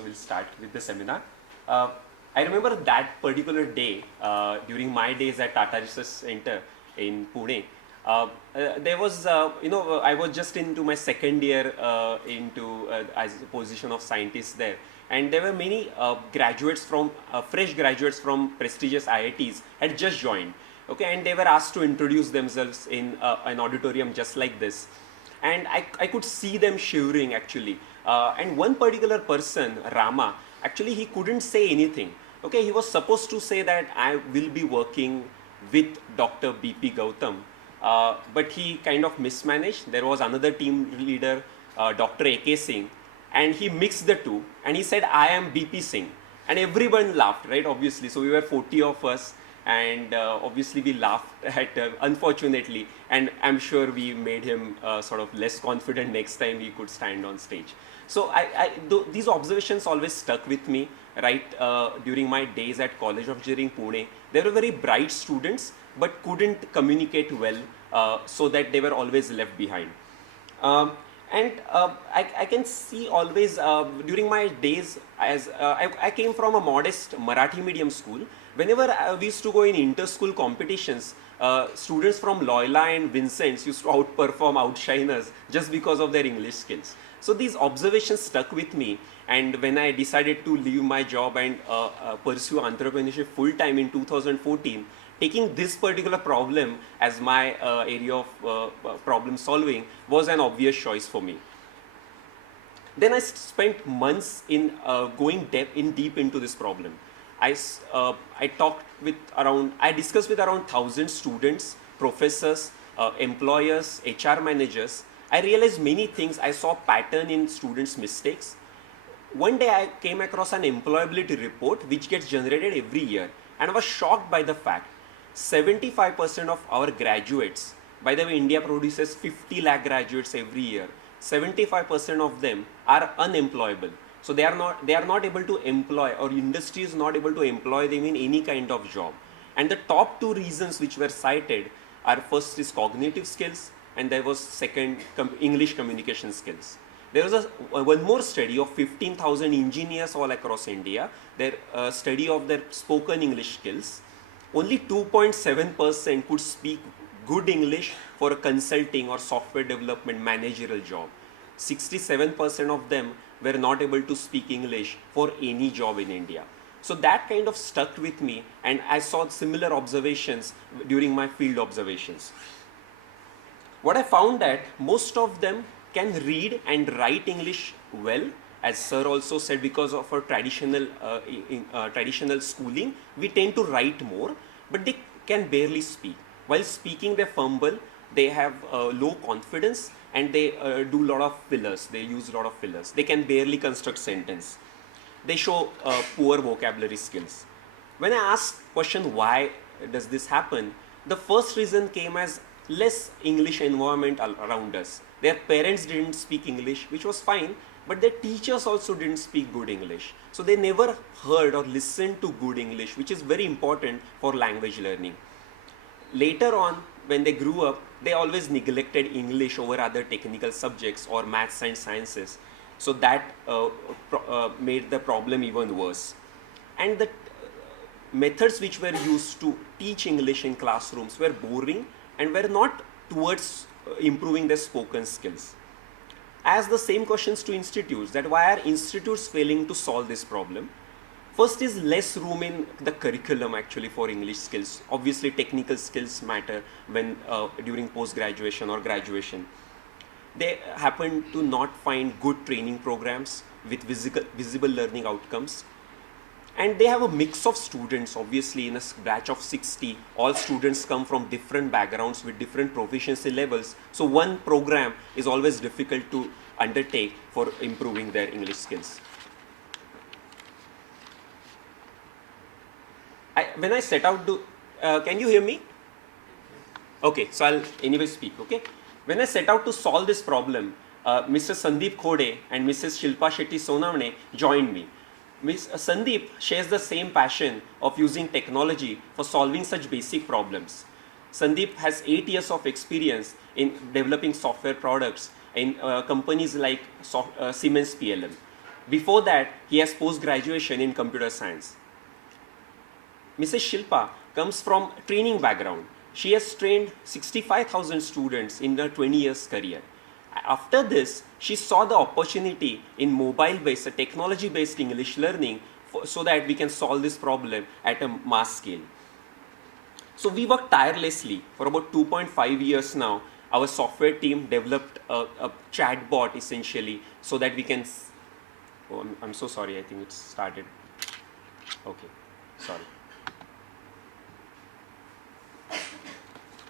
so we'll start with the seminar. I remember that particular day during my days at Tata Research Center in Pune. There was, I was just into my second year as a position of scientist there, and there were many graduates from fresh graduates from prestigious IITs had just joined. Okay, and they were asked to introduce themselves in an auditorium just like this, and I could see them shivering actually. And one particular person, Rama, actually he couldn't say anything. Okay, he was supposed to say that I will be working with Dr. BP Gautam, but he kind of mismanaged. There was another team leader, Dr. AK Singh, and he mixed the two and he said I am BP Singh, and everyone laughed, right? Obviously, so we were 40 of us, and obviously we laughed at unfortunately, and I'm sure we made him sort of less confident next time he could stand on stage. So these observations always stuck with me, right? During my days at College of Engineering Pune, they were very bright students but couldn't communicate well, so that they were always left behind. I can see always during my days as I came from a modest Marathi medium school. Whenever we used to go in inter-school competitions, students from Loyola and Vincent's used to outperform, outshine us just because of their English skills. So these observations stuck with me, and when I decided to leave my job and pursue entrepreneurship full-time in 2014, taking this particular problem as my area of problem solving was an obvious choice for me. Then I spent months in going deep into this problem. I discussed with around 1,000 students, professors, employers, HR managers. I realized many things. I saw pattern in students' mistakes. One day I came across an employability report which gets generated every year, and I was shocked by the fact 75% of our graduates, by the way, India produces 50 lakh graduates every year, 75% of them are unemployable. So they are not able to employ, or industry is not able to employ them in any kind of job. And the top two reasons which were cited are, first is cognitive skills, and there was second English communication skills. There was one more study of 15,000 engineers all across India, their study of their spoken English skills. Only 2.7% could speak good English for a consulting or software development managerial job. 67% of them were not able to speak English for any job in India. So that kind of stuck with me, and I saw similar observations during my field observations. What I found that most of them can read and write English well, as sir also said, because of our traditional schooling, we tend to write more, but they can barely speak. While speaking, they fumble, they have low confidence, and they do a lot of fillers. They use a lot of fillers. They can barely construct sentence. They show poor vocabulary skills. When I asked question why does this happen, the first reason came as less English environment around us. Their parents didn't speak English, which was fine, but their teachers also didn't speak good English. So they never heard or listened to good English, which is very important for language learning. Later on, when they grew up, they always neglected English over other technical subjects or maths and sciences. So that made the problem even worse. And the methods which were used to teach English in classrooms were boring and were not towards improving their spoken skills. I asked the same questions to institutes, that why are institutes failing to solve this problem? First is less room in the curriculum actually for English skills. Obviously technical skills matter when during post-graduation or graduation. They happen to not find good training programs with visible learning outcomes. And they have a mix of students. Obviously in a batch of 60, all students come from different backgrounds with different proficiency levels. So one program is always difficult to undertake for improving their English skills. When I set out to, can you hear me? Okay, so I'll anyway speak, okay? When I set out to solve this problem, Mr. Sandeep Khode and Mrs. Shilpa Shetty Sonamne joined me. Ms. Sandeep shares the same passion of using technology for solving such basic problems. Sandeep has 8 years of experience in developing software products in companies like Siemens PLM. Before that, he has post-graduation in computer science. Mrs. Shilpa comes from training background. She has trained 65,000 students in her 20 years career. After this, she saw the opportunity in mobile-based, technology-based English learning so that we can solve this problem at a mass scale. So we worked tirelessly for about 2.5 years now. Our software team developed a chat bot essentially so that we can, oh, I'm so sorry, I think it started. Okay, sorry.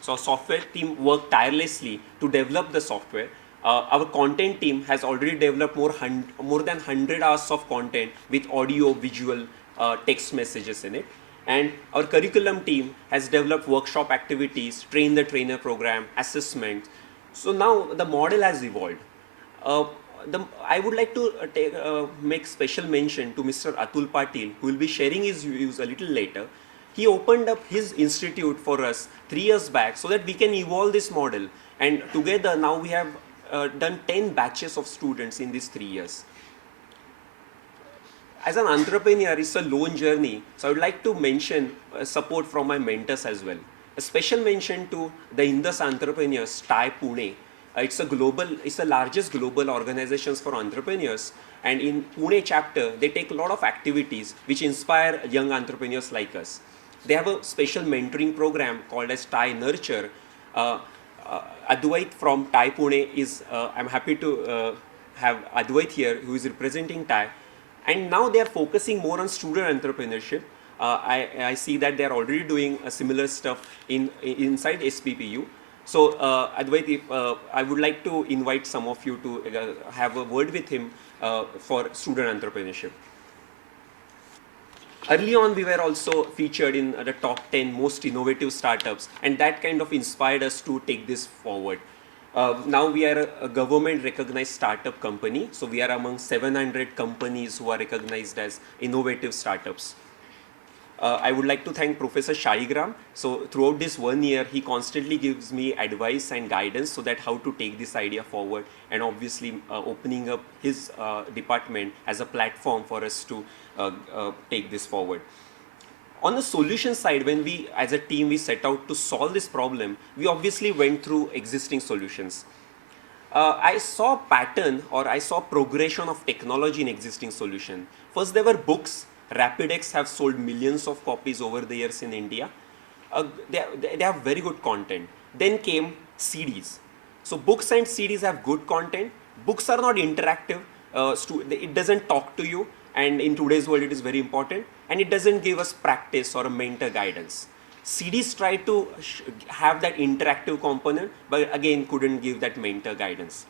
So our software team worked tirelessly to develop the software. Our content team has already developed more than 100 hours of content with audio, visual, text messages in it. And our curriculum team has developed workshop activities, train the trainer program, assessment. So now the model has evolved. I would like to make special mention to Mr. Atul Patil, who will be sharing his views a little later. He opened up his institute for us 3 years back so that we can evolve this model. And together now we have done 10 batches of students in these 3 years. As an entrepreneur, it's a lone journey. So I would like to mention support from my mentors as well. A special mention to the Indus entrepreneurs, TIE Pune. It's the largest global organization for entrepreneurs. And in Pune chapter, they take a lot of activities which inspire young entrepreneurs like us. They have a special mentoring program called as TIE Nurture. Advait from TIE Pune is, I'm happy to have Advait here who is representing TIE. And now they are focusing more on student entrepreneurship. I see that they are already doing similar stuff inside SPPU. So Advait, I would like to invite some of you to have a word with him for student entrepreneurship. Early on, we were also featured in the top 10 most innovative startups, and that kind of inspired us to take this forward. Now we are a government recognized startup company, so we are among 700 companies who are recognized as innovative startups. I would like to thank Professor Shaligram. So throughout this 1 year, he constantly gives me advice and guidance so that how to take this idea forward, and obviously opening up his department as a platform for us to take this forward. On the solution side, when we as a team we set out to solve this problem, we obviously went through existing solutions. I saw pattern, or I saw progression of technology in existing solution. First there were books. RapidX have sold millions of copies over the years in India. They have very good content. Then came CDs. So books and CDs have good content. Books are not interactive. It doesn't talk to you, and in today's world it is very important, and it doesn't give us practice or a mentor guidance. CDs try to have that interactive component, but again couldn't give that mentor guidance.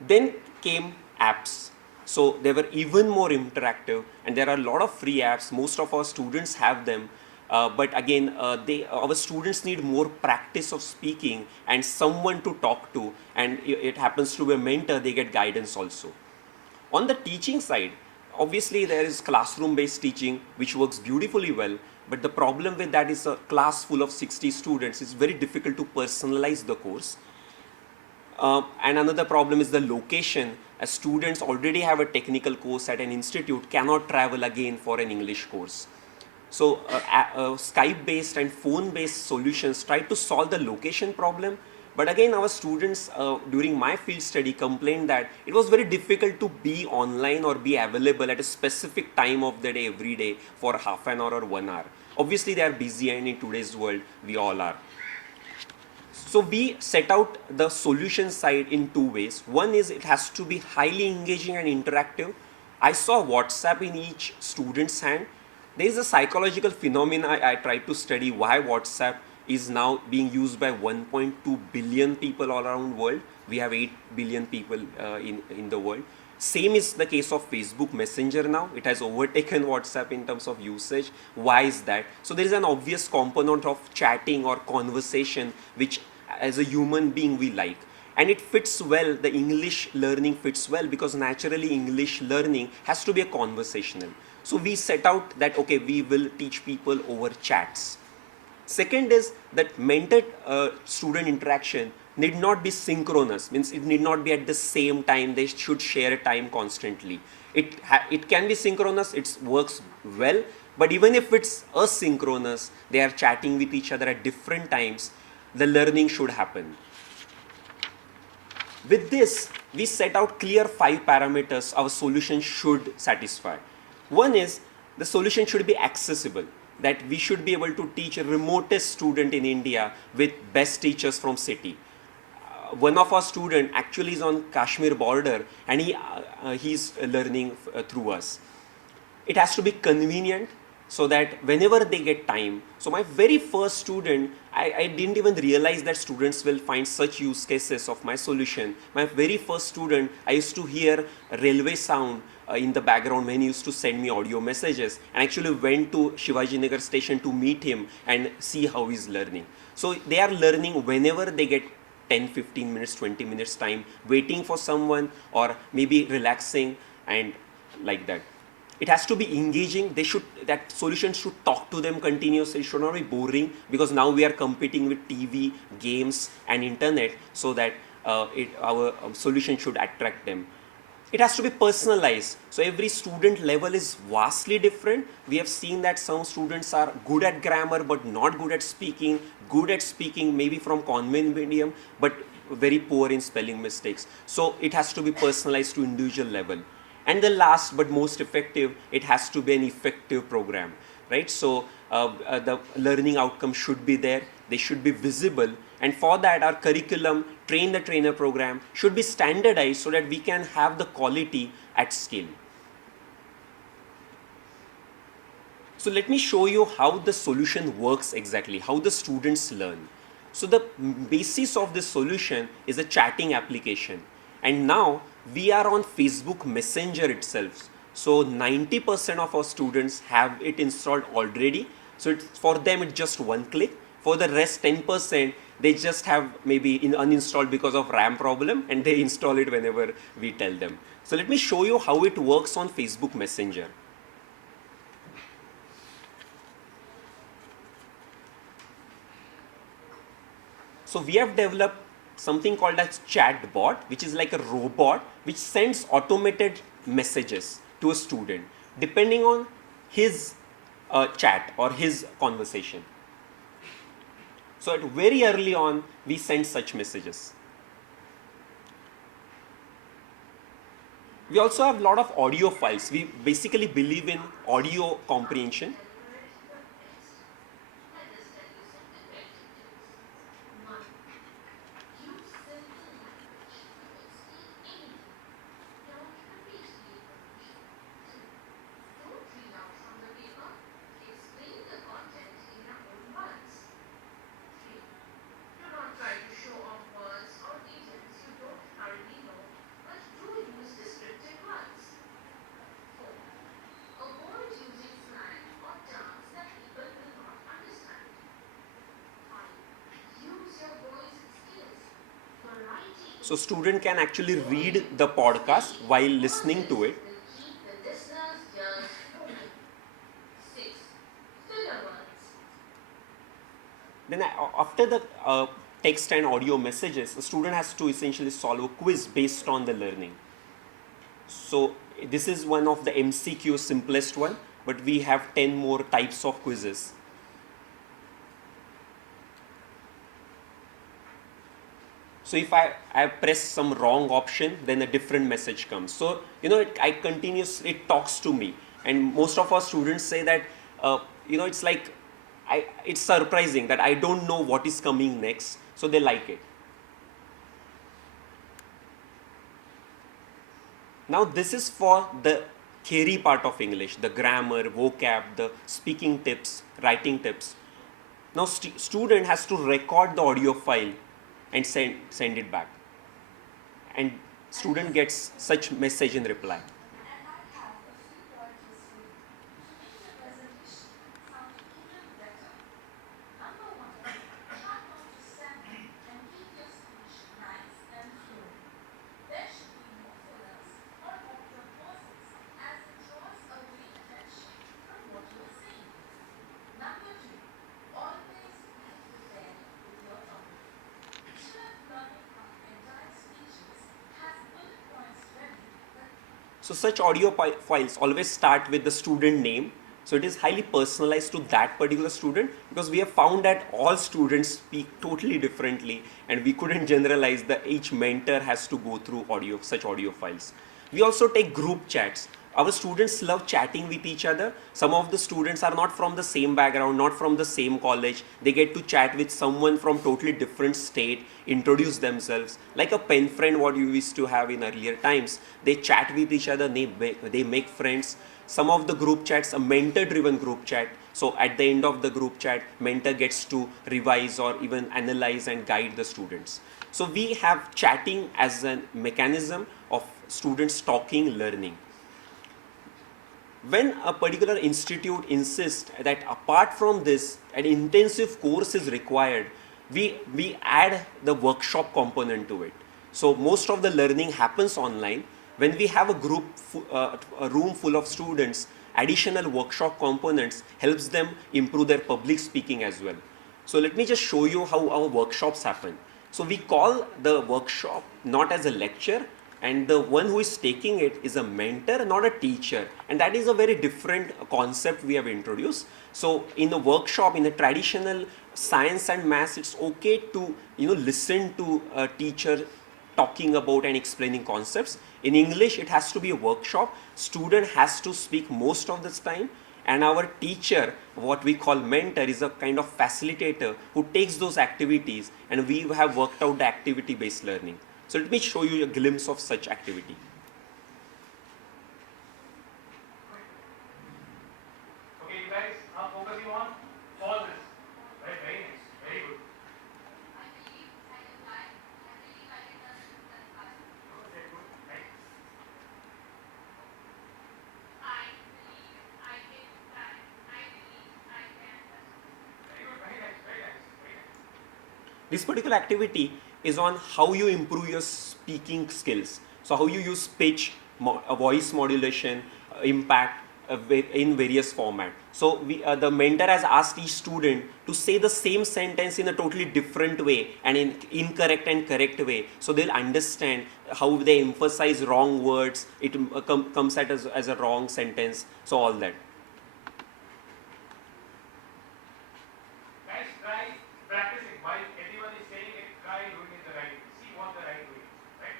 Then came apps. So they were even more interactive, and there are a lot of free apps. Most of our students have them, but again, our students need more practice of speaking and someone to talk to, and it happens to be a mentor, they get guidance also. On the teaching side, obviously there is classroom-based teaching, which works beautifully well, but the problem with that is a class full of 60 students. It's very difficult to personalize the course. And another problem is the location. As students already have a technical course at an institute, cannot travel again for an English course. So Skype-based and phone-based solutions try to solve the location problem. But again, our students during my field study complained that it was very difficult to be online or be available at a specific time of the day every day for half an hour or 1 hour. Obviously, they are busy, and in today's world, we all are. So we set out the solution side in 2 ways. One is it has to be highly engaging and interactive. I saw WhatsApp in each student's hand. There is a psychological phenomena I tried to study why WhatsApp is now being used by 1.2 billion people all around the world. We have 8 billion people in the world. Same is the case of Facebook Messenger now. It has overtaken WhatsApp in terms of usage. Why is that? So there is an obvious component of chatting or conversation which as a human being we like. And it fits well, the English learning fits well, because naturally English learning has to be a conversational. So we set out that, okay, we will teach people over chats. Second is that mentor-student interaction need not be synchronous, means it need not be at the same time, they should share time constantly. It can be synchronous, it works well, but even if it's asynchronous, they are chatting with each other at different times, the learning should happen. With this, we set out clear 5 parameters our solution should satisfy. One is the solution should be accessible, that we should be able to teach a remotest student in India with best teachers from city. One of our student actually is on Kashmir border, and he's learning through us. It has to be convenient, so that whenever they get time. So my very first student, I didn't even realize that students will find such use cases of my solution. My very first student, I used to hear railway sound in the background when he used to send me audio messages, and actually went to Shivajinagar station to meet him and see how he's learning. So they are learning whenever they get 10, 15 minutes, 20 minutes time, waiting for someone, or maybe relaxing, and like that. It has to be engaging. That solution should talk to them continuously. It should not be boring, because now we are competing with TV, games, and internet, so that our solution should attract them. It has to be personalized. So every student level is vastly different. We have seen that some students are good at grammar but not good at speaking, maybe from convent medium, but very poor in spelling mistakes. So it has to be personalized to individual level. And the last but most effective, it has to be an effective program, right? So the learning outcome should be there, they should be visible, and for that our curriculum, train the trainer program should be standardized so that we can have the quality at scale. So let me show you how the solution works exactly, how the students learn. So the basis of this solution is a chatting application. And now we are on Facebook Messenger itself. So 90% of our students have it installed already. So for them it's just one click. For the rest 10%, they just have maybe uninstalled because of RAM problem, and they install it whenever we tell them. So let me show you how it works on Facebook Messenger. So we have developed something called as chat bot, which is like a robot which sends automated messages to a student depending on his chat or his conversation. So at very early on, we send such messages. We also have a lot of audio files. We basically believe in audio comprehension. So student can actually read the podcast while listening to it. Then after the text and audio messages, the student has to essentially solve a quiz based on the learning. So this is one of the MCQ simplest one, but we have 10 more types of quizzes. So if I press some wrong option, then a different message comes. So, it talks to me. And most of our students say that, it's like, it's surprising that I don't know what is coming next. So they like it. Now this is for the theory part of English, the grammar, vocab, the speaking tips, writing tips. Now student has to record the audio file and send it back, and student gets such message in reply. So such audio files always start with the student name. So it is highly personalized to that particular student, because we have found that all students speak totally differently and we couldn't generalize that each mentor has to go through such audio files. We also take group chats. Our students love chatting with each other. Some of the students are not from the same background, not from the same college. They get to chat with someone from totally different state, introduce themselves. Like a pen friend what you used to have in earlier times. They chat with each other, they make friends. Some of the group chats, a mentor driven group chat. So at the end of the group chat, mentor gets to revise or even analyze and guide the students. So we have chatting as a mechanism of students talking, learning. When a particular institute insists that apart from this, an intensive course is required, we add the workshop component to it. So most of the learning happens online. When we have a room full of students, additional workshop components helps them improve their public speaking as well. So let me just show you how our workshops happen. So we call the workshop not as a lecture, and the one who is taking it is a mentor, not a teacher, and that is a very different concept we have introduced. So in a workshop, in a traditional science and maths, it's okay to listen to a teacher talking about and explaining concepts. In English, it has to be a workshop. Student has to speak most of the time, and our teacher, what we call mentor, is a kind of facilitator who takes those activities, and we have worked out the activity based learning. So let me show you a glimpse of such activity. Okay, you guys are focusing on all this. Right, very nice, very good. Okay, good, right. Very good, very nice, very nice, very nice. This particular activity is on how you improve your speaking skills. So how you use pitch, voice modulation, impact in various formats. So the mentor has asked each student to say the same sentence in a totally different way and in incorrect and correct way. So they'll understand how they emphasize wrong words. It comes out as a wrong sentence. So all that. Guys, try practicing while everyone is saying it. Try doing it the right way. See what the right way is, right?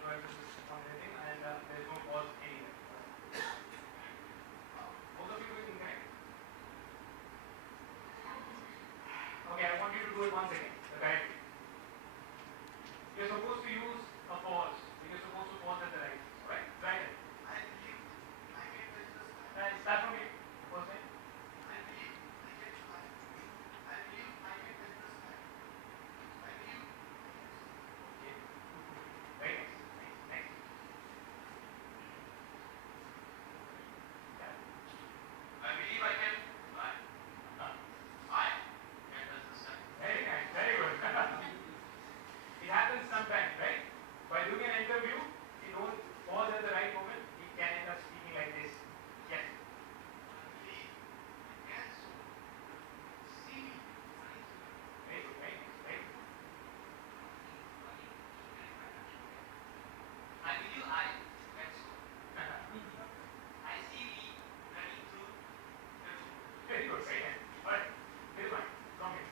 No emphasis on anything, and there is no pause anywhere. Both of you doing it right? Okay, I want you to do it once again, the correct way. You're supposed to use a pause. You're supposed to pause at the right place, right? Try it. Start from here. First time. Okay. Very nice. Next. Yeah. Very nice. Very good. It happens sometimes, right? By doing an interview, you don't pause at the right moment, you can end up speaking like this. Yes. Very good, very nice, very good. Very good, very nice. Alright, here's one. From here.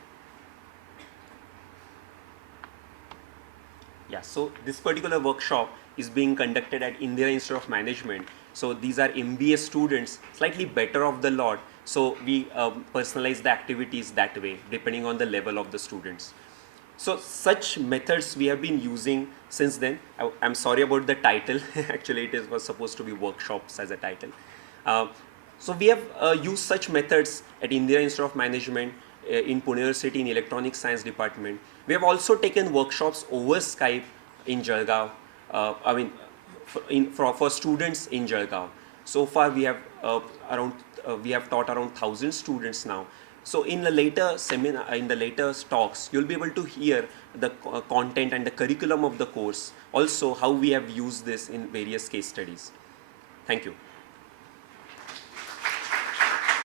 Yeah, so this particular workshop is being conducted at Indira Institute of Management. So these are MBA students, slightly better of the lot. So we personalize the activities that way, depending on the level of the students. So such methods we have been using since then. I'm sorry about the title. Actually, it was supposed to be workshops as a title. So we have used such methods at Indira Institute of Management, in Pune University in Electronic Science Department. We have also taken workshops over Skype in Jalgaon. For students in Jalgaon. So far we have taught around 1,000 students now. So in the later talks, you'll be able to hear the content and the curriculum of the course. Also how we have used this in various case studies. Thank you.